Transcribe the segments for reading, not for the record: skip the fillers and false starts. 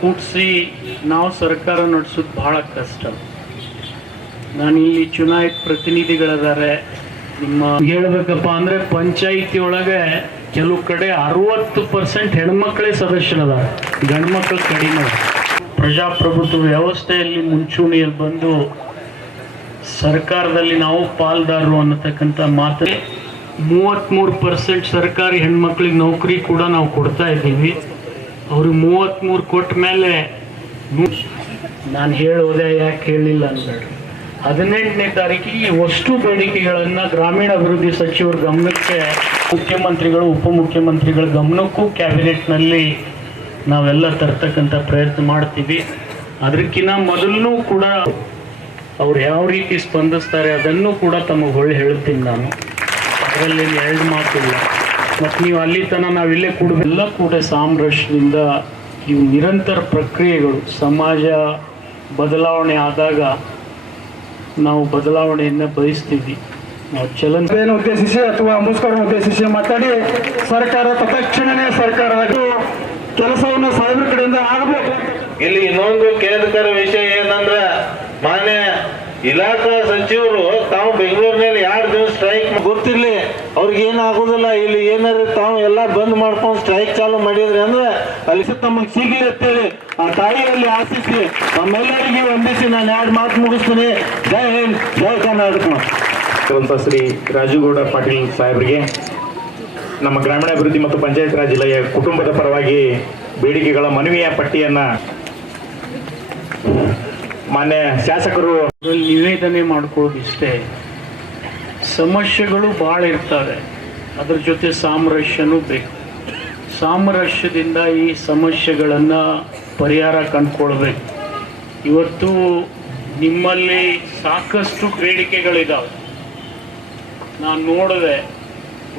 ಕೂಡಿಸಿ ನಾವು ಸರ್ಕಾರ ನಡೆಸೋದು ಭಾಳ ಕಷ್ಟ. ನಾನಿಲ್ಲಿ ಚುನಾಯಿತ ಪ್ರತಿನಿಧಿಗಳಿದ್ದಾರೆ. ನಿಮ್ಮ ಹೇಳಬೇಕಪ್ಪ ಅಂದರೆ ಪಂಚಾಯಿತಿ ಒಳಗೆ ಕೆಲವು ಕಡೆ 60% ಹೆಣ್ಮಕ್ಳೇ ಸದಸ್ಯರದಾರೆ, ಗಂಡು ಮಕ್ಕಳು ಕಡಿಮೆ. ಪ್ರಜಾಪ್ರಭುತ್ವ ವ್ಯವಸ್ಥೆಯಲ್ಲಿ ಮುಂಚೂಣಿಯಲ್ಲಿ ಬಂದು ಸರ್ಕಾರದಲ್ಲಿ ನಾವು ಪಾಲ್ದಾರರು ಅನ್ನತಕ್ಕಂಥ ಮಾತು. 33% ಸರ್ಕಾರಿ ಹೆಣ್ಮಕ್ಳಿಗೆ ನೌಕರಿ ಕೂಡ ನಾವು ಕೊಡ್ತಾ ಇದ್ದೀವಿ. ಅವ್ರಿಗೆ 33 ಕೊಟ್ಟ ಮೇಲೆ ನಾನು ಹೇಳೋದೆ ಯಾಕೆ ಹೇಳಿಲ್ಲ ಅಂದ್ಬೇಡಿ. 18ನೇ ತಾರೀಕಿಗೆ ಅಷ್ಟು ಬೇಡಿಕೆಗಳನ್ನು ಗ್ರಾಮೀಣಾಭಿವೃದ್ಧಿ ಸಚಿವರ ಗಮನಕ್ಕೆ, ಮುಖ್ಯಮಂತ್ರಿಗಳು ಉಪಮುಖ್ಯಮಂತ್ರಿಗಳ ಗಮನಕ್ಕೂ ಕ್ಯಾಬಿನೆಟ್ನಲ್ಲಿ ನಾವೆಲ್ಲ ತರ್ತಕ್ಕಂಥ ಪ್ರಯತ್ನ ಮಾಡ್ತೀವಿ. ಅದಕ್ಕಿಂತ ಮೊದಲೂ ಕೂಡ ಅವ್ರು ಯಾವ ರೀತಿ ಸ್ಪಂದಿಸ್ತಾರೆ ಅದನ್ನು ಕೂಡ ತಮಗೆ ಹೊಳ್ಳಿ ಹೇಳ್ತೀನಿ ನಾನು. ಅದರಲ್ಲಿ ಎರಡು ಮಾತಿಲ್ಲ. ಮತ್ತು ನೀವು ಅಲ್ಲಿ ತನಕ ನಾವಿಲ್ಲೇ ಎಲ್ಲ ಕೂಡ ಸಾಮರಸ್ಯದಿಂದ ಇವು ನಿರಂತರ ಪ್ರಕ್ರಿಯೆಗಳು. ಸಮಾಜ ಬದಲಾವಣೆ ಆದಾಗ ನಾವು ಬದಲಾವಣೆಯನ್ನು ಬಯಸ್ತೀವಿ. ನಾವು ಚಲನೆಯನ್ನು ಉದ್ದೇಶಿಸಿ ಅಥವಾ ಮುಸ್ಕರನ್ನು ಉದ್ದೇಶಿಸಿ ಮಾತಾಡಿ ಸರ್ಕಾರ ತತ್ಕ್ಷಣವೇ ಸರ್ಕಾರದ ಕೆಲಸವನ್ನು ಸಾಹೇಬ್ರ ಕಡೆಯಿಂದ ಆಗಬೇಕು. ಇಲ್ಲಿ ಇನ್ನೊಂದು ಖೇದಕರ ವಿಷಯ ಏನಂದ್ರೆ, ಮಾನ್ಯ ಇಲಾಖಾ ಸಚಿವರು ತಾವು ಬೆಂಗಳೂರಿನಲ್ಲಿ 2 ದಿನ ಸ್ಟ್ರೈಕ್ ಗೊತ್ತಿರ್ಲಿ, ಅವ್ರಿಗೆ ಏನಾಗೋದಿಲ್ಲ. ಇಲ್ಲಿ ಏನಾದ್ರು ತಾವು ಎಲ್ಲ ಬಂದ್ ಮಾಡ್ಕೊಂಡು ಸ್ಟ್ರೈಕ್ ಚಾಲು ಮಾಡಿದ್ರಿ ಅಂದ್ರೆ ಅಲ್ಲಿ ತಮಗೆ ಸಿಗಲಿ ಅಂತೇಳಿ ಆ ತಾಯಿಯಲ್ಲಿ ಆಶಿಸಿ ನಮ್ಮೆಲ್ಲರಿಗೆ ವಂದಿಸಿ ನಾನು 2 ಮಾತು ಮುಗಿಸ್ತೀನಿ. ಜೈ ಹಿಂದ್, ಜೈ ಕರ್ನಾಟಕ. ಶ್ರೀ ರಾಜುಗೌಡ ಪಾಟೀಲ್ ಸಾಹೇಬರಿಗೆ ನಮ್ಮ ಗ್ರಾಮೀಣಾಭಿವೃದ್ಧಿ ಮತ್ತು ಪಂಚಾಯತ್ ರಾಜ್ ಜಿಲ್ಲೆಯ ಕುಟುಂಬದ ಪರವಾಗಿ ಬೇಡಿಕೆಗಳ ಮನವಿಯ ಪಟ್ಟಿಯನ್ನು ಮಾನ್ಯ ಶಾಸಕರು ನಿವೇದನೆ ಮಾಡ್ಕೊಳ್ಳೋದಿಷ್ಟೇ. ಸಮಸ್ಯೆಗಳು ಭಾಳ ಇರ್ತವೆ, ಅದ್ರ ಜೊತೆ ಸಾಮರಸ್ಯನೂ ಬೇಕು. ಸಾಮರಸ್ಯದಿಂದ ಈ ಸಮಸ್ಯೆಗಳನ್ನು ಪರಿಹಾರ ಕಂಡುಕೊಳ್ಬೇಕು. ಇವತ್ತು ನಿಮ್ಮಲ್ಲಿ ಸಾಕಷ್ಟು ಬೇಡಿಕೆಗಳಿದ್ದಾವೆ. ನಾನು ನೋಡಿದೆ,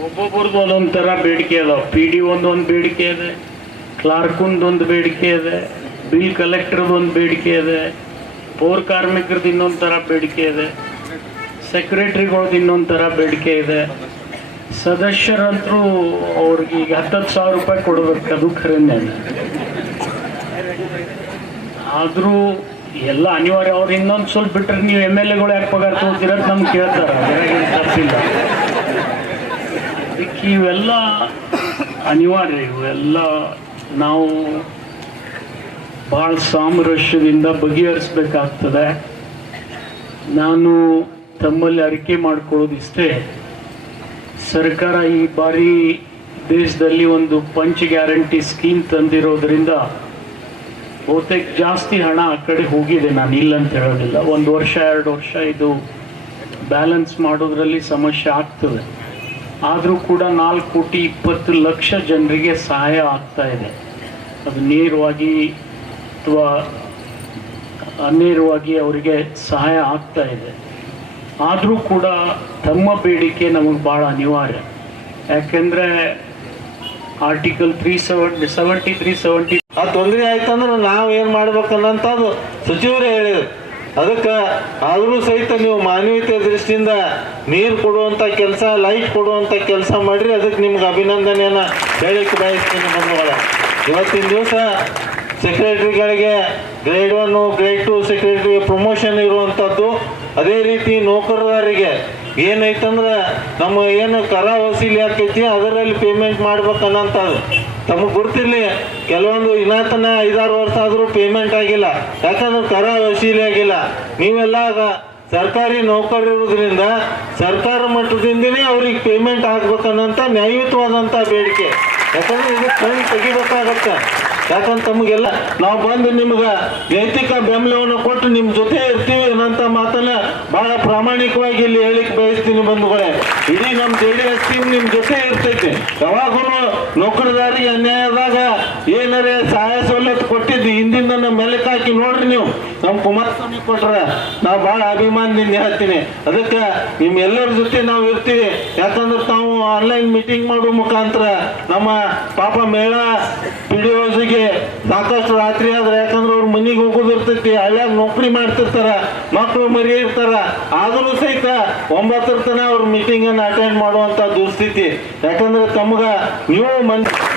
ಒಬ್ಬೊಬ್ರದ್ದು ಒಂದೊಂದು ಥರ ಬೇಡಿಕೆ ಅದಾವೆ. PD ಒಂದೊಂದು ಬೇಡಿಕೆ ಇದೆ, ಕ್ಲಾರ್ಕುಂದೊಂದು ಬೇಡಿಕೆ ಇದೆ, ಬಿಲ್ ಕಲೆಕ್ಟರ್ದು ಒಂದು ಬೇಡಿಕೆ ಇದೆ, ಪೌರ ಕಾರ್ಮಿಕರದ್ದು ಇನ್ನೊಂದು ಥರ ಬೇಡಿಕೆ ಇದೆ, ಸೆಕ್ರೆಟ್ರಿಗಳದ್ದು ಇನ್ನೊಂದು ಥರ ಬೇಡಿಕೆ ಇದೆ. ಸದಸ್ಯರಂತರೂ ಅವ್ರಿಗೆ ಈಗ 10,000 ರೂಪಾಯಿ ಕೊಡಬೇಕು, ಅದು ಖರೇನೆ. ಆದರೂ ಎಲ್ಲ ಅನಿವಾರ್ಯ. ಅವ್ರು ಇನ್ನೊಂದು ಸ್ವಲ್ಪ ಬಿಟ್ಟರೆ ನೀವು MLAಗಳು ಯಾಕೆ ಪಗಾರ ತಗೋತೀರ ನಮ್ಗೆ ಕೇಳ್ತಾರೆ. ಅದರಾಗೇನು ತಪ್ಪಿಲ್ಲ. ಅದಕ್ಕೆ ಇವೆಲ್ಲ ಅನಿವಾರ್ಯ. ಇವೆಲ್ಲ ನಾವು ಭಾಳ ಸಾಮರಸ್ಯದಿಂದ ಬಗೆಹರಿಸ್ಬೇಕಾಗ್ತದೆ. ನಾನು ತಮ್ಮಲ್ಲಿ ಅರಿಕೆ ಮಾಡ್ಕೊಳ್ಳೋದಿಷ್ಟೇ, ಸರ್ಕಾರ ಈ ಬಾರಿ ದೇಶದಲ್ಲಿ ಒಂದು ಪಂಚ್ ಗ್ಯಾರಂಟಿ ಸ್ಕೀಮ್ ತಂದಿರೋದ್ರಿಂದ ಬಹುತೇಕ ಜಾಸ್ತಿ ಹಣ ಆ ಕಡೆ ಹೋಗಿದೆ. ನಾನು ಇಲ್ಲ ಅಂತ ಹೇಳೋದಿಲ್ಲ. 1 ವರ್ಷ 2 ವರ್ಷ ಇದು ಬ್ಯಾಲೆನ್ಸ್ ಮಾಡೋದ್ರಲ್ಲಿ ಸಮಸ್ಯೆ ಆಗ್ತದೆ. ಆದರೂ ಕೂಡ 4,20,00,000 ಜನರಿಗೆ ಸಹಾಯ ಆಗ್ತಾ ಇದೆ. ಅದು ನೇರವಾಗಿ ಅಥವಾ ಅನೇರವಾಗಿ ಅವರಿಗೆ ಸಹಾಯ ಆಗ್ತಾ ಇದೆ. ಆದರೂ ಕೂಡ ತಮ್ಮ ಬೇಡಿಕೆ ನಮಗೆ ಭಾಳ ಅನಿವಾರ್ಯ. ಯಾಕೆಂದರೆ ಆರ್ಟಿಕಲ್ 373 ಆ ತೊಂದರೆ ಆಯ್ತಂದ್ರೆ ನಾವೇನು ಮಾಡ್ಬೇಕನ್ನಂಥದ್ದು ಸಚಿವರೇ ಹೇಳಿದ್ರು. ಅದಕ್ಕೆ ಆದರೂ ಸಹಿತ ನೀವು ಮಾನವೀಯತೆ ದೃಷ್ಟಿಯಿಂದ ನೀರು ಕೊಡುವಂಥ ಕೆಲಸ, ಲೈಟ್ ಕೊಡುವಂಥ ಕೆಲಸ ಮಾಡಿರಿ. ಅದಕ್ಕೆ ನಿಮ್ಗೆ ಅಭಿನಂದನೆಯನ್ನು ಹೇಳಲಿಕ್ಕೆ ಬಯಸ್ತೀನಿ ಬಂಧುಗಳ. ಇವತ್ತಿನ ದಿವಸ ಸೆಕ್ರೆಟರಿಗಳಿಗೆ ಗ್ರೇಡ್ 1 ಗ್ರೇಡ್ 2 ಸೆಕ್ರೆಟರಿಗೆ ಪ್ರಮೋಷನ್ ಇರುವಂಥದ್ದು. ಅದೇ ರೀತಿ ನೌಕರರಿಗೆ ಏನೈತಂದ್ರೆ ನಮ್ಮ ಏನು ಕರ ವಸೂಲಿ ಆಕೈತಿ ಅದರಲ್ಲಿ ಪೇಮೆಂಟ್ ಮಾಡ್ಬೇಕನ್ನಂಥದ್ದು ತಮಗೆ ಗೊತ್ತಿರಲಿ. ಕೆಲವೊಂದು ಇನ್ನಾತನ 5-6 ವರ್ಷ ಆದರೂ ಪೇಮೆಂಟ್ ಆಗಿಲ್ಲ, ಯಾಕಂದ್ರೆ ಕರ ವಸೂಲಿ ಆಗಿಲ್ಲ. ನೀವೆಲ್ಲ ಸರ್ಕಾರಿ ನೌಕರರಿರೋದ್ರಿಂದ ಸರ್ಕಾರ ಮಟ್ಟದಿಂದನೇ ಅವ್ರಿಗೆ ಪೇಮೆಂಟ್ ಆಗ್ಬೇಕನ್ನಂಥ ನ್ಯಾಯಯುತವಾದಂಥ ಬೇಡಿಕೆ. ಯಾಕಂದ್ರೆ ಇದು ಫಂಡ್ ತೆಗಿಬೇಕಾಗತ್ತೆ. ಯಾಕಂದ್ರೆ ತಮಗೆಲ್ಲ ನಾವು ಬಂದು ನಿಮ್ಗೆ ನೈತಿಕ ಬೆಂಬಲವನ್ನು ಕೊಟ್ಟು ನಿಮ್ಮ ಜೊತೆ ಇರ್ತೀವಿ ಅನ್ನೋಂಥ ಮಾತನ್ನ ಭಾಳ ಪ್ರಾಮಾಣಿಕವಾಗಿ ಇಲ್ಲಿ ಹೇಳಿಕ್ಕೆ ಬಯಸ್ತೀನಿ ಬಂಧುಗಳೇ. ಇಡೀ ನಮ್ಮ JDS ಟೀಮ್ ನಿಮ್ಮ ಜೊತೆ ಇರ್ತೈತಿ. ಯಾವಾಗೂ ನೌಕರದಾರಿಗೆ ಅನ್ಯಾಯದಾಗ ಏನಾರೇ ಸಹಾಯ ಸವಲತ್ತು ಕೊಟ್ಟಿದ್ದು ಹಿಂದಿನ ನಮ್ಮ ಮೆಲಕ್ಕೆ ಹಾಕಿ ನೋಡ್ರಿ. ನೀವು ನಮ್ಮ ಕುಮಾರಸ್ವಾಮಿ ಕೊಟ್ರ ನಾವು ಭಾಳ ಅಭಿಮಾನದಿಂದ ಹೇಳ್ತೀನಿ. ಅದಕ್ಕೆ ನಿಮ್ಮೆಲ್ಲರ ಜೊತೆ ನಾವು ಇರ್ತೀವಿ. ಯಾಕಂದ್ರೆ ತಾವು ಆನ್ಲೈನ್ ಮೀಟಿಂಗ್ ಮಾಡೋ ಮುಖಾಂತರ ನಮ್ಮ ಪಾಪ ಮೇಳ PDOಸ್ಗೆ ಸಾಕಷ್ಟು ರಾತ್ರಿ ಆದ್ರೆ, ಯಾಕಂದ್ರೆ ಅವ್ರು ಮನೆಗೆ ಹೋಗೋದಿರ್ತೈತಿ, ಹಳ್ಳ್ಯಾಗ ನೌಕರಿ ಮಾಡ್ತಿರ್ತಾರ, ಮಕ್ಕಳು ಮರಿ ಇರ್ತಾರ. ಆದರೂ ಸಹಿತ 9 ತನ ಅವ್ರ ಮೀಟಿಂಗ್ ಅನ್ನು ಅಟೆಂಡ್ ಮಾಡುವಂತ ದುಸ್ಥಿತಿ. ಯಾಕಂದ್ರೆ ತಮ್ಗ ನೀವು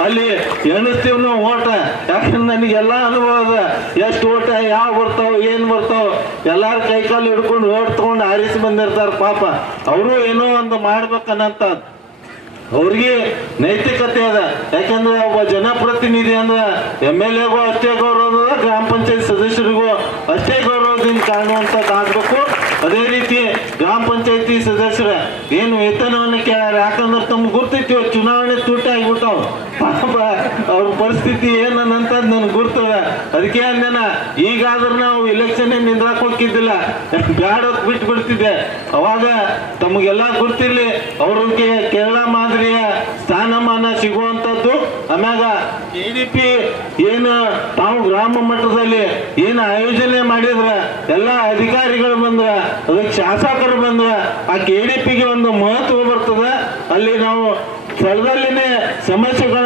ಅಲ್ಲಿ ಎಣಿಸ್ತೀವಿ ನಾವು ಓಟ. ಯಾಕಂದ್ರೆ ನನಗೆಲ್ಲ ಅನುಭವ ಅದ, ಎಷ್ಟು ಓಟ ಯಾವ ಬರ್ತಾವ ಏನ್ ಬರ್ತಾವ. ಎಲ್ಲಾರು ಕೈಕಾಲು ಹಿಡ್ಕೊಂಡು ಓಟ್ ತಗೊಂಡು ಆರಿಸಿ ಬಂದಿರ್ತಾರ. ಪಾಪ ಅವರು ಏನೋ ಒಂದು ಮಾಡ್ಬೇಕನ್ನಂತ ಅವ್ರಿಗೆ ನೈತಿಕತೆ ಅದ. ಯಾಕಂದ್ರೆ ಒಬ್ಬ ಜನಪ್ರತಿನಿಧಿ ಅಂದ್ರೆ MLAಗೂ ಅಷ್ಟೇ ಗೌರವ ಅದ, ಗ್ರಾಮ ಪಂಚಾಯತ್ ಸದಸ್ಯರಿಗೂ ಅಷ್ಟೇ ಗೌರವದಿಂದ ಕಾಣುವಂಥದ್ದು ಆಗ್ಬೇಕು. ಅದೇ ರೀತಿ ಗ್ರಾಮ ಪಂಚಾಯತಿ ಸದಸ್ಯರ ಏನು ವೇತನವನ್ನು ಕೇಳ್ಯಾರ. ಯಾಕಂದ್ರೆ ತಮ್ಗೆ ಗುರ್ತೈತಿ ಚುನಾವಣೆ ತೂಟ ಆಗಿಬಿಟ್ಟಾವ. ಪಾಪ ಅವ್ರ ಪರಿಸ್ಥಿತಿ ಏನನ್ನಂತದ್ ನನ್ಗೆ ಗುರ್ತದ. ಅದಕ್ಕೆ ಅಂದೇನ ಈಗಾದ್ರೂ ನಾವು ಇಲೆಕ್ಷನ್ ನಿಂದ್ರಾಕ್ ಹೋಗಿದ್ದಿಲ್ಲ, ಬ್ಯಾಡೋಕ್ ಬಿಟ್ಟು ಬಿಡ್ತಿದ್ದೆ. ಅವಾಗ ತಮಗೆಲ್ಲ ಗುರ್ತಿರ್ಲಿ, ಅವ್ರಿಗೆ ಕೇರಳ ಮಾದರಿಯ ಸ್ಥಾನಮಾನ ಸಿಗುವಂಥದ್ದು. ಆಮ್ಯಾಗ KDP ಏನು ತಾವು ಗ್ರಾಮ ಮಟ್ಟದಲ್ಲಿ ಏನು ಆಯೋಜನೆ ಮಾಡಿದ್ರ, ಎಲ್ಲ ಅಧಿಕಾರಿಗಳು ಬಂದ್ರ, ಅದಕ್ಕೆ ಶಾಸಕರು ಬಂದ್ರ, ಆ KDPಗೆ ಒಂದು ಮಹತ್ವ ಬರ್ತದೆ. ಅಲ್ಲಿ ನಾವು ಸ್ಥಳದಲ್ಲಿನೇ ಸಮಸ್ಯೆಗಳ